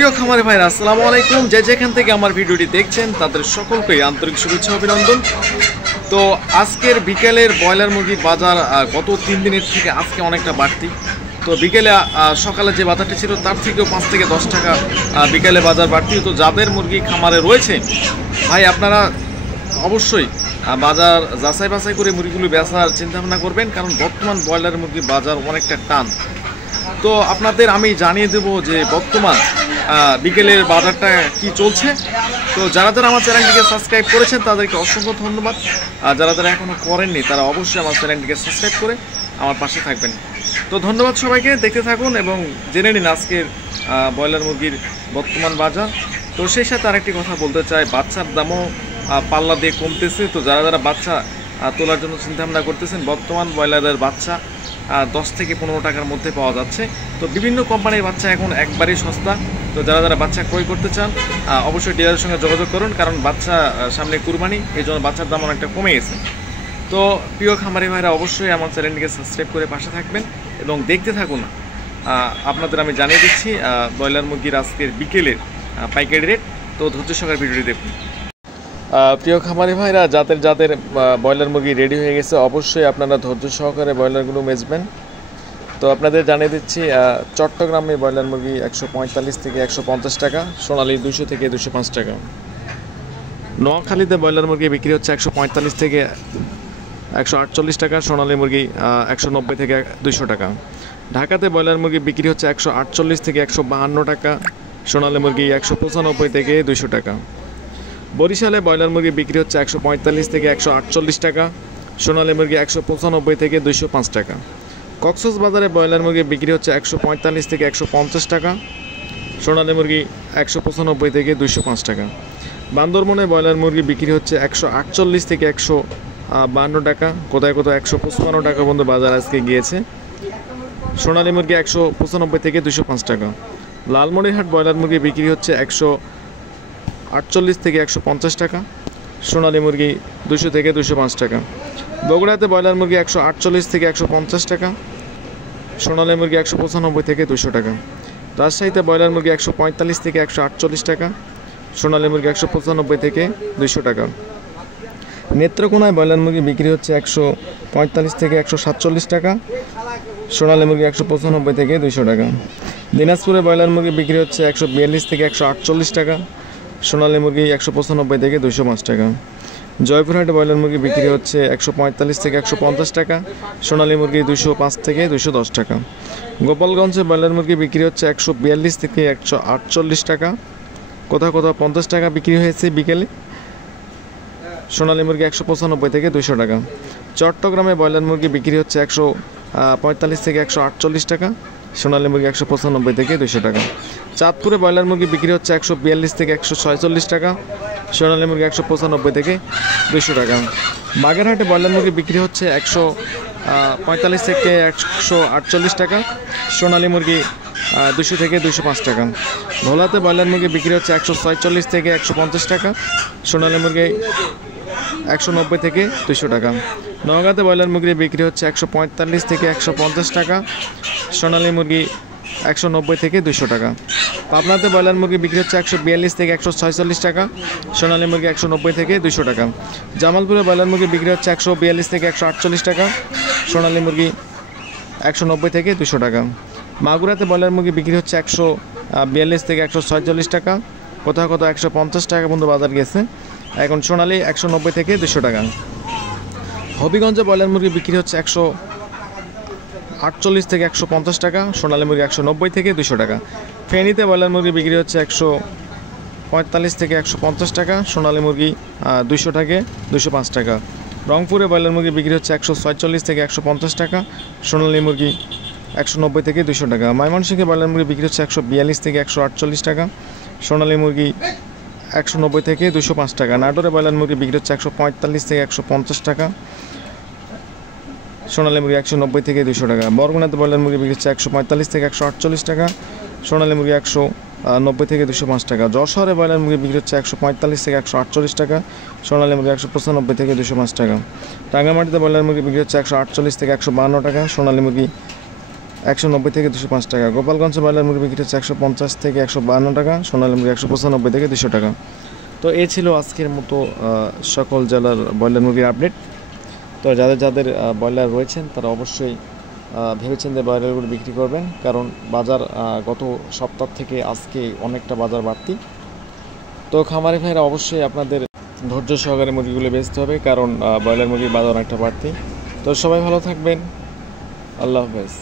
প্রিয় খামারি ভাইরা আসসালামু আলাইকুম। যে যেখান থেকে আমার ভিডিওটি দেখছেন তাদের সকলকেই আন্তরিক শুভেচ্ছা অভিনন্দন। তো আজকের বিকেলের ব্রয়লার মুরগির বাজার গত 3 দিনের থেকে আজকে অনেকটা বাড়তি। তো বিকেলে সকালে যে বাজারটি ছিল তার থেকেও 5 থেকে 10 টাকা বিকেলে বাজার বাড়তি। তো যাদের মুরগি খামারে রয়েছে ভাই আপনারা অবশ্যই বাজার যাচাই বাছাই করে মুরগিগুলো বেচার চিন্তাভাবনা করবেন, কারণ বর্তমান ব্রয়লার মুরগির বাজার অনেকটা টান। তো আপনাদের আমি জানিয়ে দেব যে বর্তমান বিকেলের বাজারটা কি চলছে। তো যারা যারা আমার চ্যানেলটিকে সাবস্ক্রাইব করেছেন তাদেরকে অসংখ্য ধন্যবাদ, আর যারা যারা এখনও করেননি তারা অবশ্যই আমার চ্যানেলটিকে সাবস্ক্রাইব করে আমার পাশে থাকবেন। তো ধন্যবাদ সবাইকে, দেখতে থাকুন এবং জেনে নিন আজকের ব্রয়লার মুরগির বর্তমান বাজার। তো সেই সাথে আরেকটি কথা বলতে চাই, বাচ্চার দামও পাল্লা দিয়ে কমতেছে। তো যারা যারা বাচ্চা তোলার জন্য চিন্তাভাবনা করতেছেন, বর্তমান ব্রয়লারের বাচ্চা 10 থেকে 15 টাকার মধ্যে পাওয়া যাচ্ছে। তো বিভিন্ন কোম্পানির বাচ্চা এখন একবারেই সস্তা। তো যারা যারা বাচ্চা ক্রয় করতে চান অবশ্যই ডিলারের সঙ্গে যোগাযোগ করুন, কারণ বাচ্চা সামনে কুরবানি, এই জন্য বাচ্চার দাম অনেকটা কমে গেছে। তো প্রিয় খামারি ভাইরা অবশ্যই আমার চ্যানেলটিকে সাবস্ক্রাইব করে পাশে থাকবেন এবং দেখতে থাকুন। আপনাদের আমি জানিয়ে দিচ্ছি ব্রয়লার মুরগির আজকের বিকেলের পাইকারি রেট। তো ধৈর্য সহকারে ভিডিওটি দেখুন। প্রিয় খামারি ভাইরা যাদের যাদের ব্রয়লার মুরগি রেডি হয়ে গেছে অবশ্যই আপনারা ধৈর্য সহকারে ব্রয়লারগুলো বেচবেন। তো আপনাদের জানিয়ে দিচ্ছি চট্টগ্রামে ব্রয়লার মুরগি 145 থেকে 150 টাকা, সোনালী 200 থেকে 205 টাকা। নোয়াখালীতে ব্রয়লার মুরগি বিক্রি হচ্ছে 145 থেকে 148 টাকা, সোনালী মুরগি 190 থেকে 200 টাকা। ঢাকাতে ব্রয়লার মুরগি বিক্রি হচ্ছে 148 থেকে 152 টাকা, সোনালী মুরগি 195 থেকে 200 টাকা। বরিশালে ব্রয়লার মুরগি বিক্রি হচ্ছে 145 থেকে 148 টাকা, সোনালী মুরগি 195 থেকে 205 টাকা। কক্সবাজারে ব্রয়লার মুরগি বিক্রি হচ্ছে 145 থেকে 150 টাকা, সোনালী মুরগি 195 থেকে 205 টাকা। বান্দরবনে ব্রয়লার মুরগি বিক্রি হচ্ছে 148 থেকে 152 টাকা, কোথায় কোথায় 155 টাকা পর্যন্ত বাজার আজকে গিয়েছে। সোনালী মুরগি 195 থেকে 205 টাকা। লালমনিরহাট ব্রয়লার মুরগি বিক্রি হচ্ছে 148 থেকে 150 টাকা, সোনালী মুরগি 200 থেকে 205 টাকা। বগুড়াতে ব্রয়লার মুরগি 148 থেকে 150 টাকা, সোনালী মুরগি 195 থেকে 200 টাকা। রাজশাহীতে ব্রয়লার মুরগি 145 থেকে 148 টাকা, সোনালী মুরগি 195 থেকে 200 টাকা। নেত্রকোনায় ব্রয়লার মুরগি বিক্রি হচ্ছে 145 থেকে 147 টাকা, সোনালী মুরগি 195 থেকে 200 টাকা। দিনাজপুরে ব্রয়লার মুরগি বিক্রি হচ্ছে 142 থেকে 148 টাকা, সোনালী মুরগি 195 থেকে 205 টাকা। জয়পুরহাটে ব্রয়লার মুরগি বিক্রি হচ্ছে 145 থেকে 150 টাকা, সোনালী মুরগি 205 থেকে 210 টাকা। গোপালগঞ্জে ব্রয়লার মুরগি বিক্রি হচ্ছে 142 থেকে 148 টাকা, কোথাও কোথাও 50 টাকা বিক্রি হয়েছে বিকেলে। সোনালী মুরগি 195 থেকে 200 টাকা। চট্টগ্রামে ব্রয়লার মুরগি বিক্রি হচ্ছে 145 থেকে 148 টাকা, সোনালী মুরগি 195 থেকে 200 টাকা। চাঁদপুরে ব্রয়লার মুরগি বিক্রি হচ্ছে 142 থেকে 146 টাকা, সোনালী মুরগি 195 থেকে 200 টাকা। বাগেরহাটে ব্রয়লার মুরগি বিক্রি হচ্ছে 145 থেকে 148 টাকা, সোনালী মুরগি 200 থেকে 205 টাকা। ভোলাতে ব্রয়লার মুরগি বিক্রি হচ্ছে 146 থেকে 150 টাকা, সোনালী মুরগি 190 থেকে 200 টাকা। নওগাঁতে ব্রয়লার মুরগি বিক্রি হচ্ছে 145 থেকে 150 টাকা, সোনালী মুরগি 190 থেকে 200 টাকা। পাবনাতে ব্রয়লার মুরগি বিক্রি হচ্ছে 142 থেকে 146 টাকা, সোনালী মুরগি 190 থেকে 200 টাকা। জামালপুরে ব্রয়লার মুরগি বিক্রি হচ্ছে 142 থেকে 148 টাকা, সোনালী মুরগি 190 থেকে 200 টাকা। মাগুরাতে ব্রয়লার মুরগি বিক্রি হচ্ছে 142 থেকে 146 টাকা, কোথাও কোথাও 150 টাকা পর্যন্ত বাজার গেছে। এখন সোনালী 190 থেকে 200 টাকা। হবিগঞ্জে ব্রয়লার মুরগি বিক্রি হচ্ছে 148 থেকে 150 টাকা, সোনালী মুরগি 190 থেকে 200 টাকা। ফেনীতে ব্রয়লার মুরগি বিক্রি হচ্ছে 145 থেকে 150 টাকা, সোনালী মুরগি 200 থেকে 205 টাকা। রংপুরে ব্রয়লার মুরগি বিক্রি হচ্ছে 146 থেকে 150 টাকা, সোনালী মুরগি 190 থেকে 200 টাকা। ময়মনসিংহে ব্রয়লার মুরগি বিক্রি হচ্ছে 142 থেকে 148 টাকা, সোনালী মুরগি 190 থেকে 205 টাকা। নাটোরে ব্রয়লার মুরগি বিক্রি হচ্ছে 145 থেকে 150 টাকা, সোনালী মুরগি 190 থেকে 200 টাকা। বরগুনাতে ব্রয়লার মুরগি বিক্রি হচ্ছে 145 থেকে 148 টাকা, সোনালী মুরগি 190 থেকে 205 টাকা। যশোরে ব্রয়লার মুরগি বিক্রি হচ্ছে 145 থেকে 148 টাকা, সোনালী মুরগি 195 থেকে 205 টাকা। রাঙ্গামাটিতে ব্রয়লার মুরগি বিক্রি হচ্ছে 148 থেকে 152 টাকা, সোনালী মুরগি 190 থেকে 205 টাকা। গোপালগঞ্জে ব্রয়লার মুরগি বিক্রি হচ্ছে 150 থেকে 152 টাকা, সোনালী মুরগি 195 থেকে 200 টাকা। তো এই ছিল আজকের মতো সকল জেলার ব্রয়লার মুরগির আপডেট। তো যাদের যাদের ব্রয়লার রয়েছেন তারা অবশ্যই ভেবেচিন্তে ব্রয়লারগুলো বিক্রি করবেন, কারণ বাজার গত সপ্তাহ থেকে আজকে অনেকটা বাজার বাড়তি। তো খামারি ভাইরা অবশ্যই আপনাদের ধৈর্য সহকারে মুরগিগুলো বেচতে হবে, কারণ ব্রয়লার মুরগির বাজার অনেকটা বাড়তি। তো সবাই ভালো থাকবেন, আল্লাহ হাফেজ।